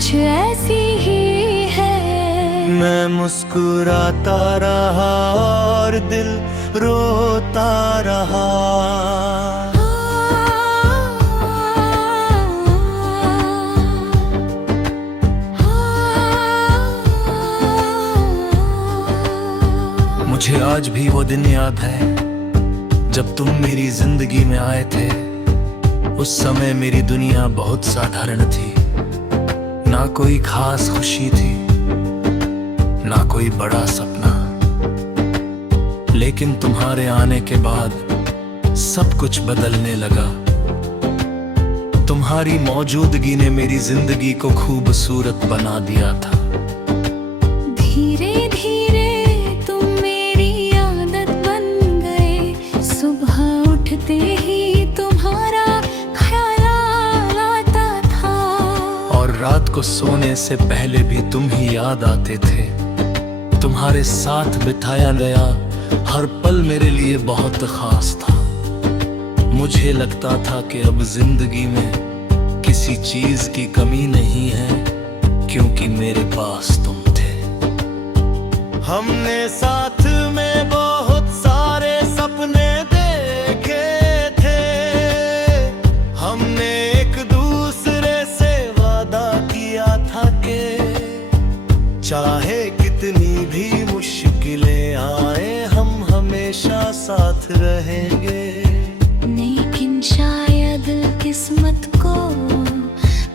कुछ ऐसी ही है। मैं मुस्कुराता रहा और दिल रोता रहा। मुझे आज भी वो दिन याद है जब तुम मेरी जिंदगी में आए थे। उस समय मेरी दुनिया बहुत साधारण थी, ना कोई खास खुशी थी, ना कोई बड़ा सपना। लेकिन तुम्हारे आने के बाद सब कुछ बदलने लगा। तुम्हारी मौजूदगी ने मेरी जिंदगी को खूबसूरत बना दिया था। धीरे धीरे तुम मेरी आदत बन गए। सुबह उठते ही तुम्हारा ख्याल आता था, और रात को सोने से पहले भी तुम ही याद आते थे। तुम्हारे साथ बिताया गया हर पल मेरे लिए बहुत खास था। मुझे लगता था कि अब जिंदगी में किसी चीज की कमी नहीं है, क्योंकि मेरे पास तुम थे। हमने साथ में बहुत सारे सपने देखे थे। हमने एक दूसरे से वादा किया था कि चाहे कितनी भी मुश्किलें आए हम हमेशा साथ रहेंगे। लेकिन शायद किस्मत को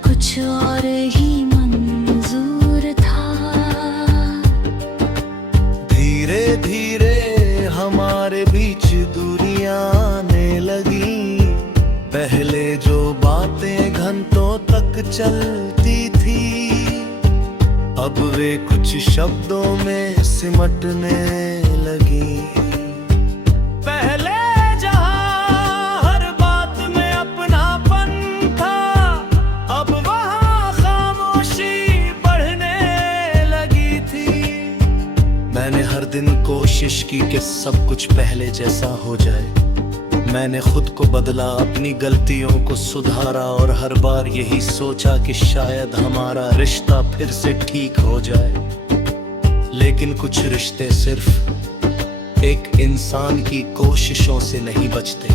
कुछ और ही मंजूर था। धीरे धीरे हमारे बीच दूरियां आने लगी। पहले जो बातें घंटों तक चलती थी, अब वे कुछ शब्दों में सिमटने लगी। पहले जहां हर बात में अपनापन था, अब वहां खामोशी बढ़ने लगी थी। मैंने हर दिन कोशिश की कि सब कुछ पहले जैसा हो जाए। मैंने खुद को बदला, अपनी गलतियों को सुधारा, और हर बार यही सोचा कि शायद हमारा रिश्ता फिर से ठीक हो जाए। लेकिन कुछ रिश्ते सिर्फ एक इंसान की कोशिशों से नहीं बचते।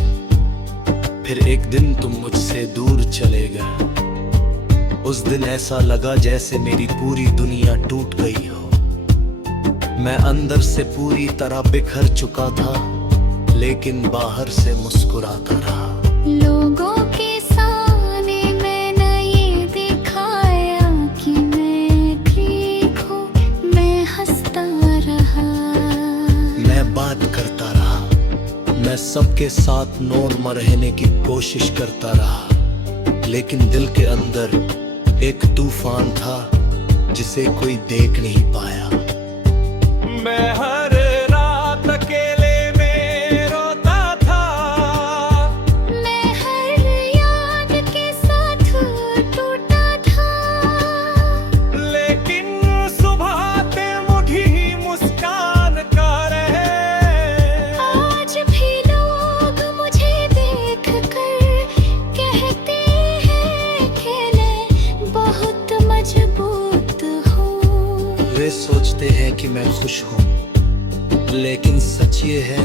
फिर एक दिन तुम मुझसे दूर चले गए। उस दिन ऐसा लगा जैसे मेरी पूरी दुनिया टूट गई हो। मैं अंदर से पूरी तरह बिखर चुका था, लेकिन बाहर से मुस्कुराता रहा। लोगों के सामने मैंने ये दिखाया कि मैं ठीक हूँ। मैं हंसता रहा, मैं बात करता रहा, मैं सबके साथ नॉर्मल रहने की कोशिश करता रहा। लेकिन दिल के अंदर एक तूफान था जिसे कोई देख नहीं पाया। मैं हर रात अकेले में रोता था। मैं हर याद के साथ टूटा था। लेकिन सुबह ते मुझी मुस्कान का रहे। आज भी लोग मुझे देख कर कहते हैं कि मैं बहुत मजबूत हूँ। वे सोचते हैं कि मैं खुश हूँ, लेकिन सच ये है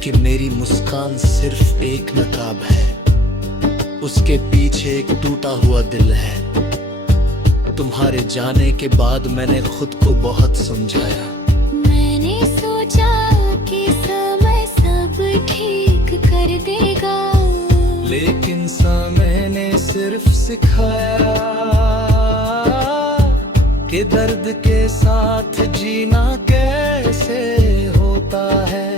कि मेरी मुस्कान सिर्फ एक नकाब है। उसके पीछे एक टूटा हुआ दिल है। तुम्हारे जाने के बाद मैंने खुद को बहुत समझाया। मैंने सोचा कि समय सब ठीक कर देगा, लेकिन समय ने सिर्फ सिखाया कि दर्द के साथ जीना कैसे होता है।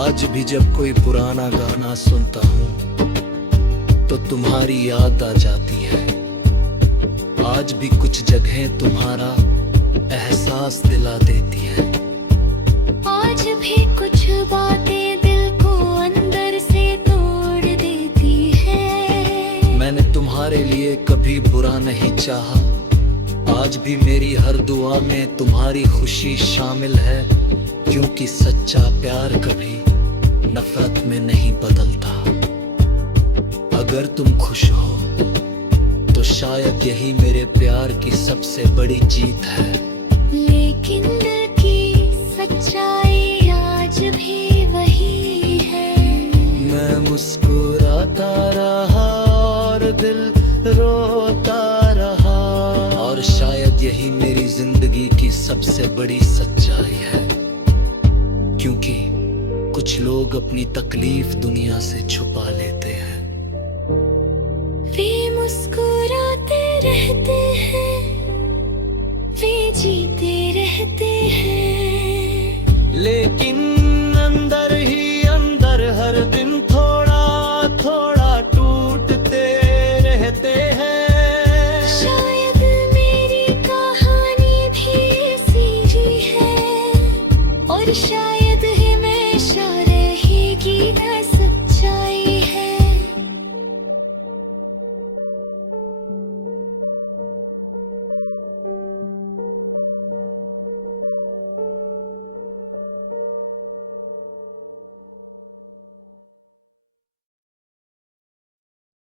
आज भी जब कोई पुराना गाना सुनता हूँ तो तुम्हारी याद आ जाती है। आज भी कुछ जगहें तुम्हारा एहसास दिला देती है। आज भी कुछ बातें दिल को अंदर से तोड़ देती है। मैंने तुम्हारे लिए कभी बुरा नहीं चाहा। आज भी मेरी हर दुआ में तुम्हारी खुशी शामिल है, क्योंकि सच्चा प्यार कभी नफरत में नहीं बदलता। अगर तुम खुश हो तो शायद यही मेरे प्यार की सबसे बड़ी जीत है। लेकिन दिल की सच्चाई आज भी वही है। मैं मुस्कुराता रहा और दिल रोता रहा, और शायद यही मेरी जिंदगी की सबसे बड़ी सच्चाई है। क्योंकि कुछ लोग अपनी तकलीफ दुनिया से छुपा लेते हैं। वे मुस्कुराते रहते हैं, वे जीते रहते हैं, लेकिन अंदर ही अंदर हर दिन थोड़ा थोड़ा टूटते रहते हैं। शायद मेरी कहानी भी ऐसी ही है, और शायद हमेशा रहेगी ये सच्चाई है।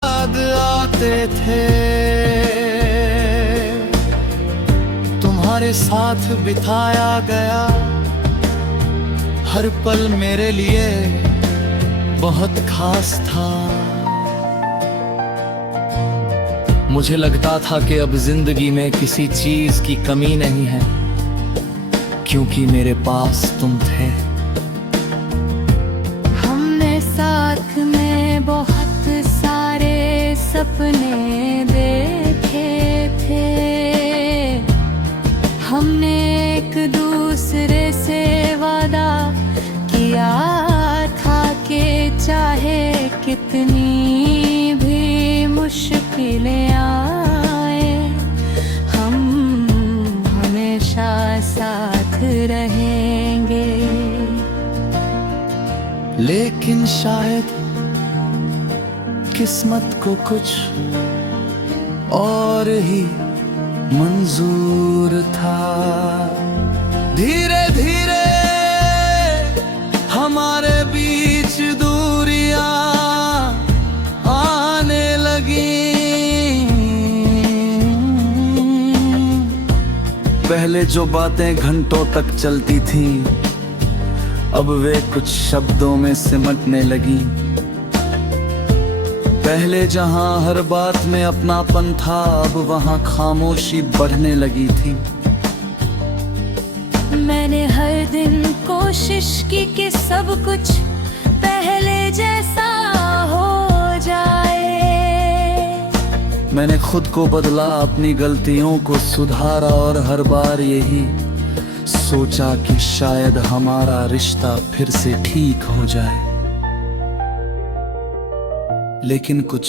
याद आते थे तुम्हारे साथ बिताया गया हर पल मेरे लिए बहुत खास था। मुझे लगता था कि अब जिंदगी में किसी चीज की कमी नहीं है, क्योंकि मेरे पास तुम थे। हमने साथ में बहुत सारे सपने देखे थे। हमने एक दूसरे से वादा किया था कि चाहे कितनी भी मुश्किलें आए, हम हमेशा साथ रहेंगे। लेकिन शायद किस्मत को कुछ और ही मंजूर था। धीरे धीरे हमारे बीच दूरियां आने लगी। पहले जो बातें घंटों तक चलती थीं, अब वे कुछ शब्दों में सिमटने लगी। पहले जहां हर बात में अपनापन था, अब वहां खामोशी बढ़ने लगी थी। मैंने हर दिन कोशिश की कि सब कुछ पहले जैसा हो जाए। मैंने खुद को बदला, अपनी गलतियों को सुधारा, और हर बार यही सोचा कि शायद हमारा रिश्ता फिर से ठीक हो जाए। लेकिन कुछ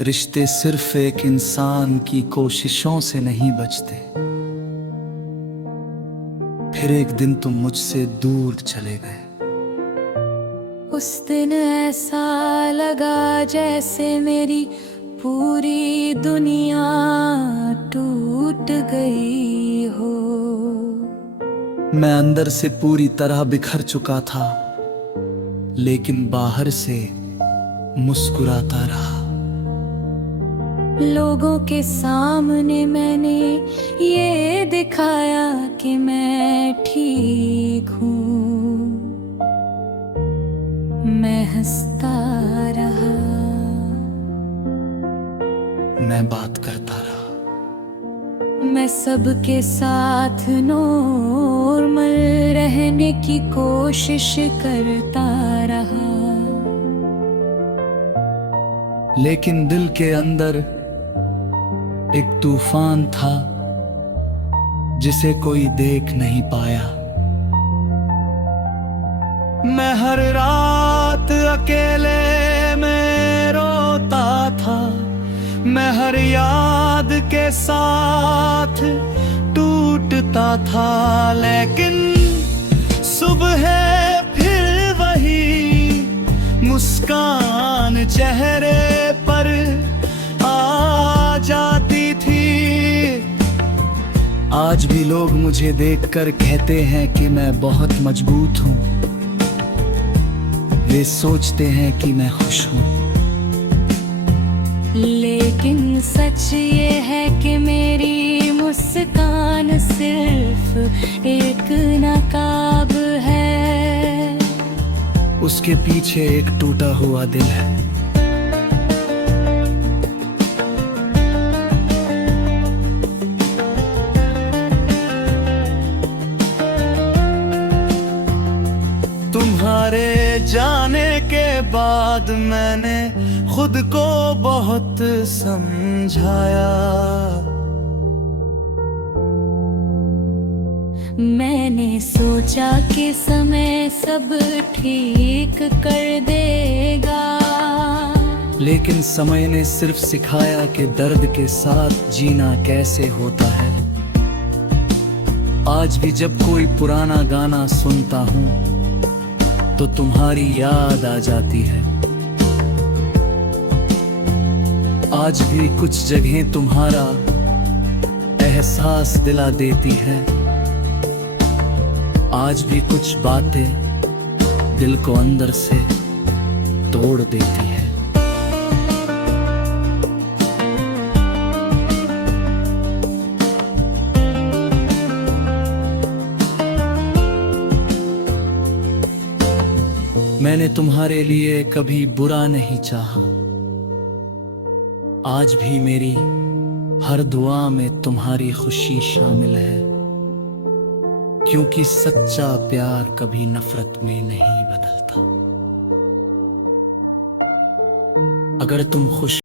रिश्ते सिर्फ एक इंसान की कोशिशों से नहीं बचते। फिर एक दिन तुम मुझसे दूर चले गए। उस दिन ऐसा लगा जैसे मेरी पूरी दुनिया टूट गई हो। मैं अंदर से पूरी तरह बिखर चुका था, लेकिन बाहर से मुस्कुराता रहा। लोगों के सामने मैंने ये दिखाया कि मैं ठीक हूँ। मैं हंसता रहा, मैं बात करता रहा, मैं सबके साथ नॉर्मल रहने की कोशिश करता रहा। लेकिन दिल के अंदर एक तूफान था जिसे कोई देख नहीं पाया। मैं हर रात अकेले में रोता था, मैं हर याद के साथ टूटता था। लेकिन सुबह फिर वही मुस्कान चेहरे पर आ जाती थी। आज भी लोग मुझे देखकर कहते हैं कि मैं बहुत मजबूत हूँ, वे सोचते हैं कि मैं खुश हूँ, लेकिन सच ये है कि मेरी मुस्कान सिर्फ एक नकाब है। उसके पीछे एक टूटा हुआ दिल है। तुम्हारे जाने के बाद मैंने खुद को बहुत समझाया। मैंने सोचा कि समय सब ठीक कर देगा, लेकिन समय ने सिर्फ सिखाया कि दर्द के साथ जीना कैसे होता है। आज भी जब कोई पुराना गाना सुनता हूँ तो तुम्हारी याद आ जाती है। आज भी कुछ जगहें तुम्हारा एहसास दिला देती है। आज भी कुछ बातें दिल को अंदर से तोड़ देती है। मैंने तुम्हारे लिए कभी बुरा नहीं चाहा। आज भी मेरी हर दुआ में तुम्हारी खुशी शामिल है, क्योंकि सच्चा प्यार कभी नफरत में नहीं बदलता। अगर तुम खुश